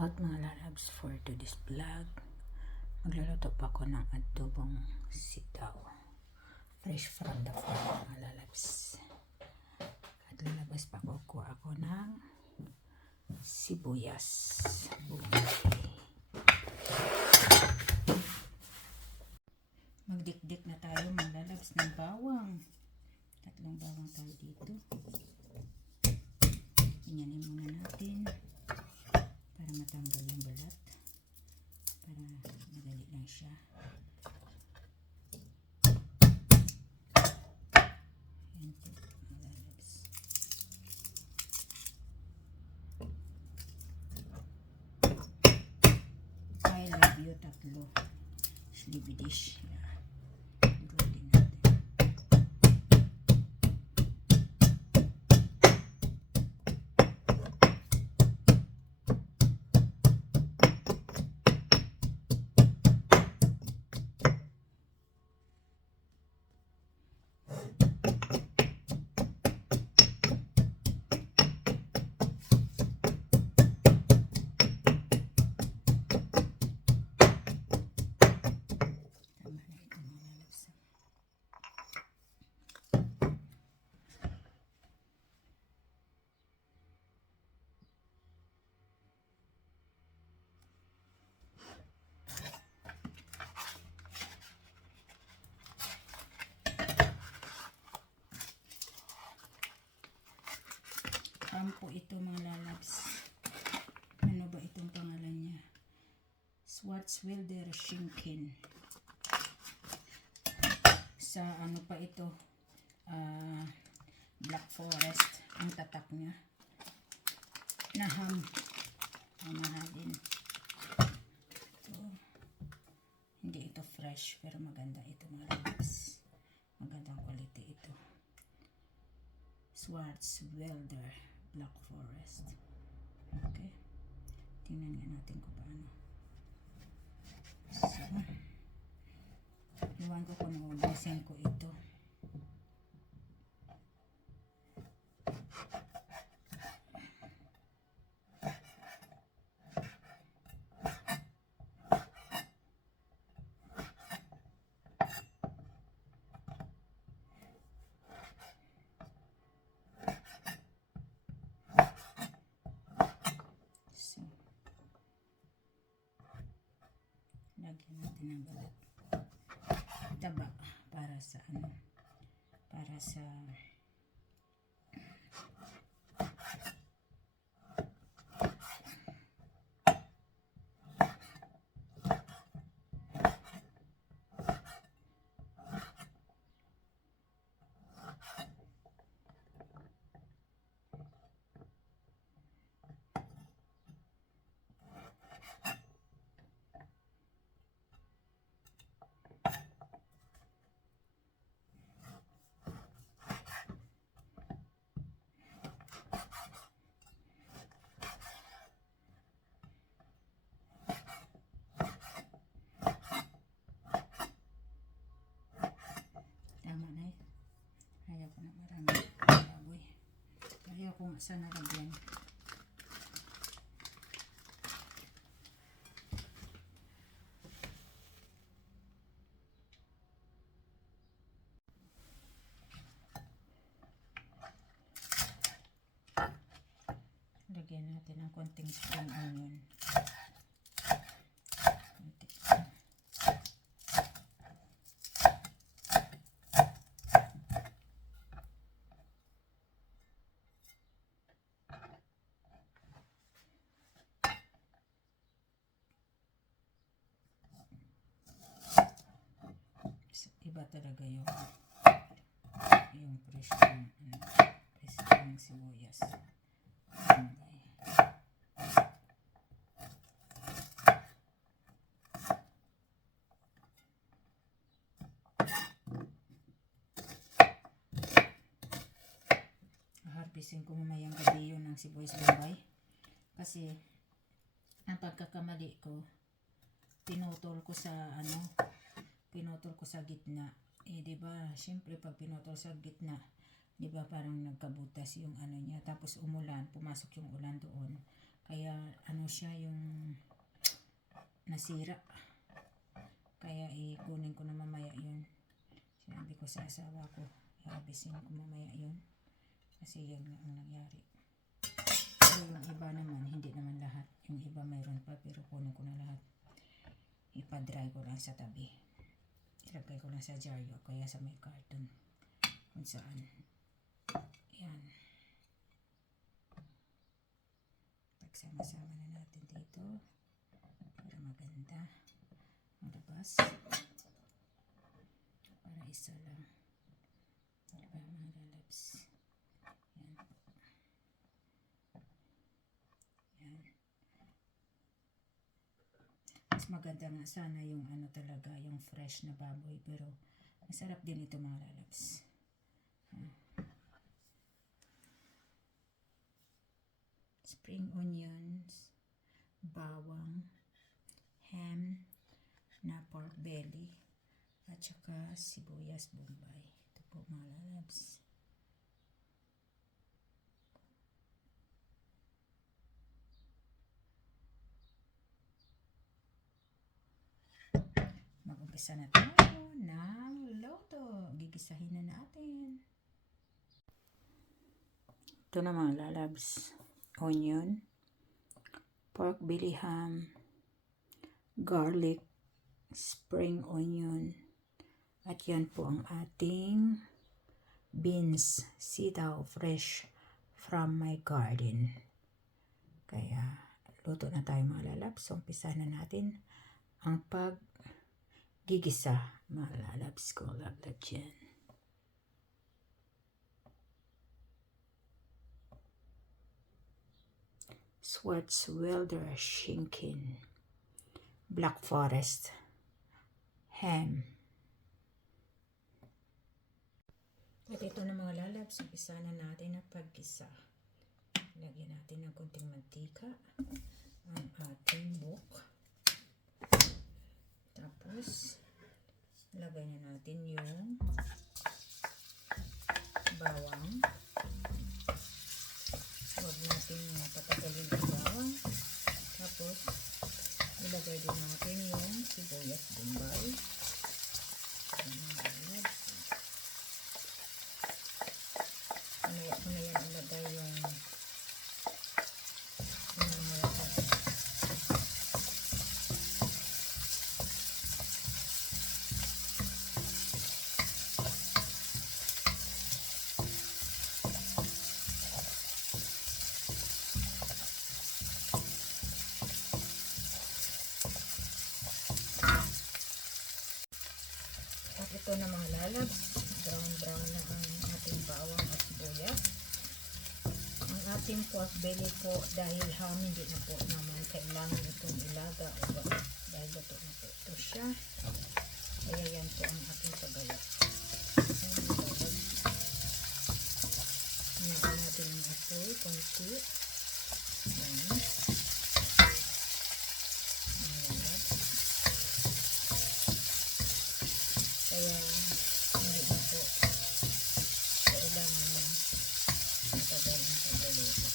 out mga lalabs, for today's vlog magluluto pa ako ng adobong sitaw fresh from the farm mga lalabs. At lalabas pa ako, kuha ako ng sibuyas bungay. Magdikdik na tayo mga lalabs ng bawang. 3 bawang tayo dito. Ganyanin muna natin para matanggal yung balat, para madali lang siya. Ayan po mga lalabs. I love you 3 shlibidish. Po ito mga lalabs. Ano ba itong pangalan niya? Schwarzwälder Schinken. Sa ano pa ito? Black Forest ang tatak niya. Naham. Mamahalin. Ito. Hindi ito fresh pero maganda ito mga lalabs. Magandang quality ito. Schwarzwälder Black Forest. Okay. Tingnan nga natin kung paano. So, iwan ko kung naubusin ko ito. Lagyan natin ng balat. Taba para sa ano? Para sa kung saan nalagyan. Lagyan natin ng konting spring onion. Iba talaga yung fresh yung sibuyas. Harvestin ko mamayang gabi yun ng sibuyas bombay. Kasi ang pagkakamali ko, pinutol ko sa gitna. Diba, syempre pag pinutol sa gitna, diba parang nagkabutas yung ano niya. Tapos umulan, pumasok yung ulan doon. Kaya ano siya yung nasira. Kaya ikunin ko na mamaya yun. Sinabi ko sa asawa ko, i-abisin ko mamaya yun. Kasi yun nga ang nangyari. Pero yung iba naman, hindi naman lahat. Yung iba mayroon pa, pero kunin ko na lahat. Ipa-dry ko lang sa tabi. Ilagay ko lang sa jar o kaya sa may carton. Kung saan. Ayan. Pagsama-sama na natin dito. Para maganda. Malabas. Para isa lang. Diba mga lalabs? Ayan. Ayan. Mas maganda nga sana yung ano talaga, yung fresh na baboy. Pero masarap din ito mga lalabs. Spring onions, bawang, ham na pork belly, at saka sibuyas bombay. Ito po mga lalabs. Mag-umpisa na tayo ng luto. Gigisahin na natin. Ito na mga lalabs. Onion, pork belly ham, garlic, spring onion, at yan po ang ating beans, sitaw, fresh from my garden. Kaya luto na tayo mga lalabs. So, umpisa na natin ang paggigisa mga lalabs ko. Laglag dyan. Schwarzwälder Schinken, Black Forest, ham. At ito na mga lalabs, umpisa na natin ang paggisa. Lagyan natin ng konting mantika ang ating buhok. Tapos, lagay na natin yung bawang. Huwag natin patagalin ang bawang. Tapos, ilagay din natin yung sibuyas bombay. Mamaya ko na yan ilagay yung mga ito na mga lalabs, brown na ang ating bawang at sibuyas. Ang ating pork belly po, dahil ham, hindi na po naman kailangan itong ilaga o gawin. Dahil luto na po ito siya. Kaya yan po ang ating pagawa. Hinaan natin ang apoy, konti. Yan. Kaya hindi na po kailangan na matagal ang pagluluto.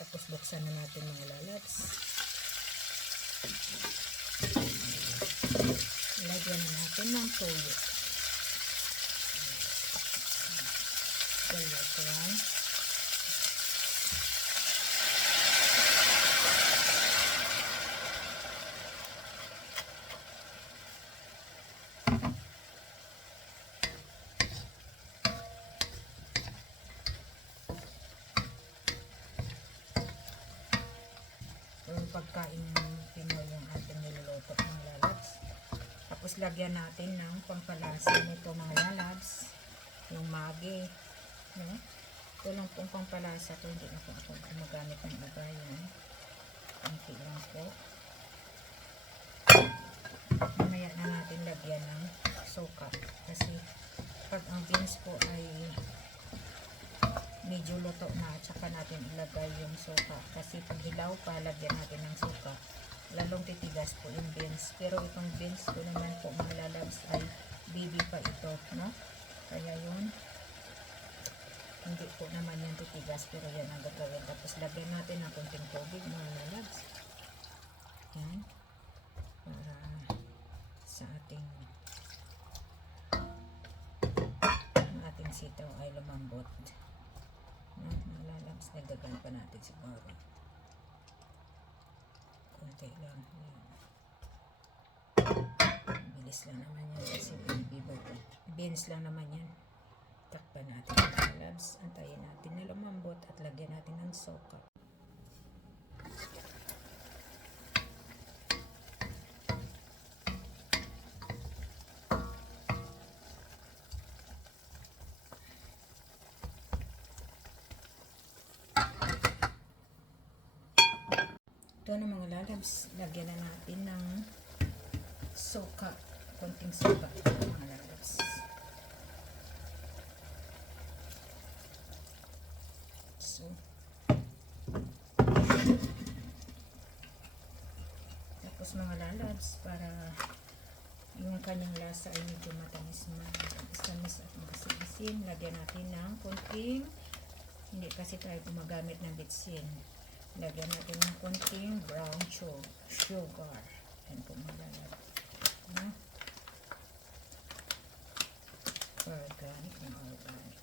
Tapos buksan na natin mga lalabs. Lagyan na natin ng toyo. Toyo ko yan. Yung pagkain Pinoy yung ating niluluto mga lalabs. Tapos lagyan natin ng pampalasa nito mga lalabs. Yung magi. No? Ito lang pong pampalasa to. Hindi na po ako gumagamit ng iba yun. Kunti lang po. Mamaya na natin lagyan ng suka. Kasi pag ang beans po ay medyo luto na at saka natin ilagay yung suka. Kasi pag hilaw pa, lagyan natin ng suka. Lalong titigas po yung beans. Pero itong beans ko naman po mga lalabs ay baby pa ito. No? Kaya yun, hindi po naman yan titigas. Pero yan ang gagawin. Tapos lagyan natin ng konting tubig mga lalabs. Yan. Para sa ating sitaw ay lumambot. Mga lalabs, nagdagan pa natin siguro. Kunti lang. Bilis lang naman yan kasi beans lang naman yan. Takpan natin mga lalabs. Antayin natin na lumambot at lagyan natin ng suka. Ito na mga lalabs, lagyan na natin ng suka, konting suka mga lalabs. So, tapos mga lalabs, para yung kanyang lasa ay medyo matamis at maasim-asim, lagyan natin ng konting, hindi kasi tayo gumagamit ng bitsin. Lagyan natin ng konting brown sugar. Ayan po mga lalabs. Organic na organic.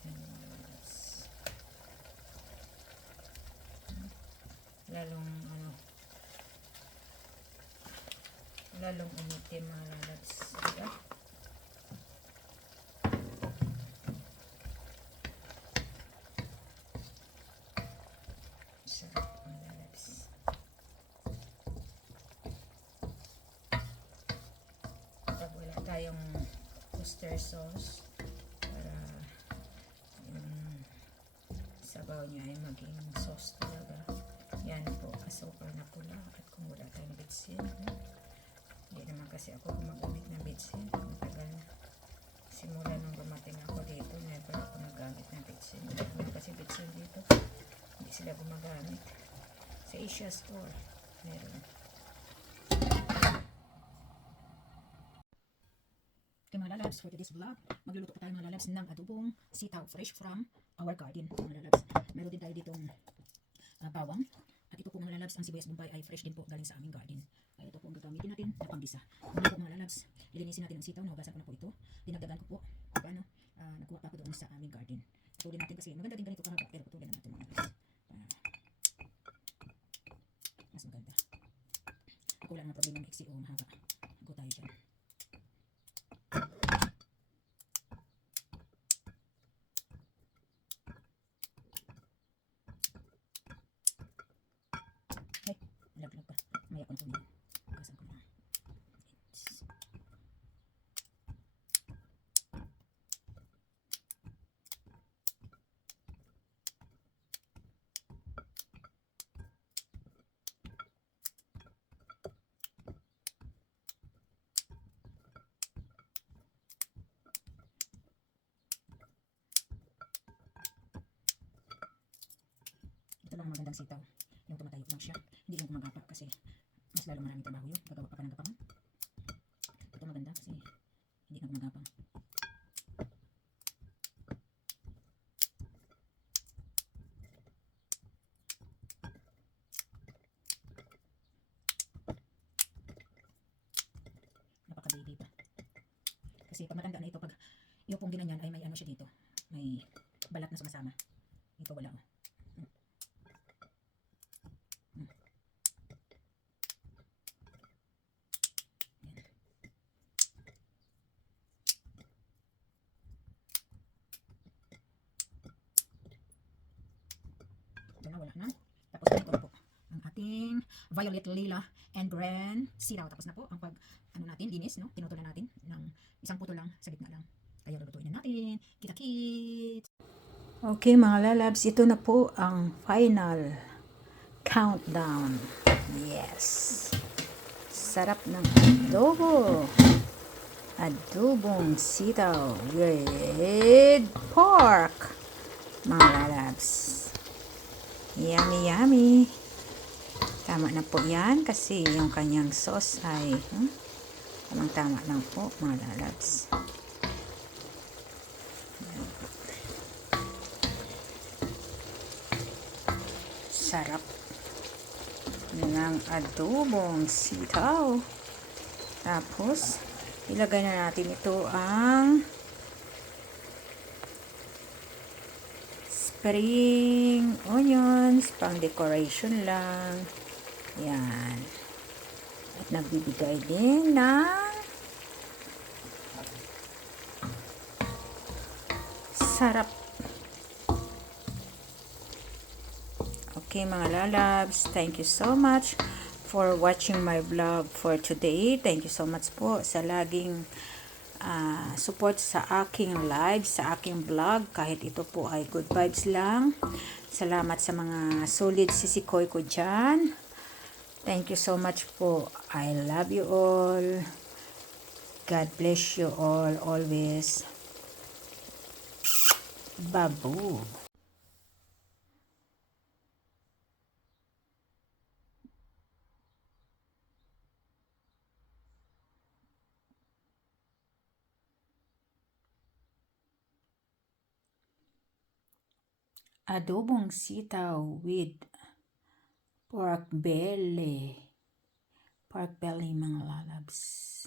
Ayan mga lalabs. Lalong umitim mga lalabs. Diba? Tayong oyster sauce para yung sabaw niya ay maging sauce talaga. Yan po, asukal na pula at kung wala tayong bitsin. Hindi naman kasi ako gumagamit ng bitsin. Matagal na. Simula nung dumating ako dito, never ako nagamit ng bitsin. Hindi naman kasi bitsin dito. Hindi sila gumagamit. Sa Asia Store, meron. Okay mga lalabs, for today's vlog, magluluto pa tayo mga lalabs ng adobong sitaw fresh from our garden mga lalabs. Meron din tayo ditong bawang. At ito po mga lalabs, ang sibuyas bombay ay fresh din po galing sa aming garden. Ay ito po ang gagamitin natin na panggisa. Muna po mga lalabs, lilinisin natin ang sitaw. Nahugasan ko na po ito. Dinagdagan ko po. Paano? Nakuha pa ko doon sa aming garden. Putulin natin kasi maganda din ganito kahaba. Pero putulin na natin mga lalabs. Mas maganda. Ako wala naman problema ng iksi o mahaba. Go tayo dyan. Laglag pa. Maya ko ito niya. Hugasan ko na. Ito lang ang magandang sitaw. Yung tumatayo lang siya. Hindi yung gumagapa kasi mas lalo maraming trabaho yun. Gagawa pa ng gapangan. Ito maganda kasi hindi na gumagapang. Napaka-baby pa. Kasi pag matanda na ito, pag yung pong ginanyan ay may ano siya dito. May balat na sumasama. Ito wala. Wala na. Tapos ito na po ang ating violet, lila, and grand siraw. Tapos na po ang pag ano natin, linis, no? Pinutulan natin ng isang puto lang sa gitna lang. Kaya lulutuin na natin. Kita-kits! Okay mga lalabs, ito na po ang final countdown. Yes! Sarap ng adobo. Adobong sitaw with pork. Mga lalabs. Yummy, yummy. Tama na po yan kasi yung kanyang sauce ay tamang-tama lang po mga lalabs. Sarap ng adobong sitaw. Tapos, ilagay na natin ito ang spring onions, pang decoration lang. Yan. At nagbibigay din ng sarap. Okay mga lalabs, thank you so much for watching my vlog for today. Thank you so much po sa laging support sa aking live, sa aking vlog, kahit ito po ay good vibes lang. Salamat sa mga solid sisikoy ko dyan. Thank you so much po. I love you all. God bless you all always. Babu. Adobong sitaw with pork belly. Pork belly mga lalabs.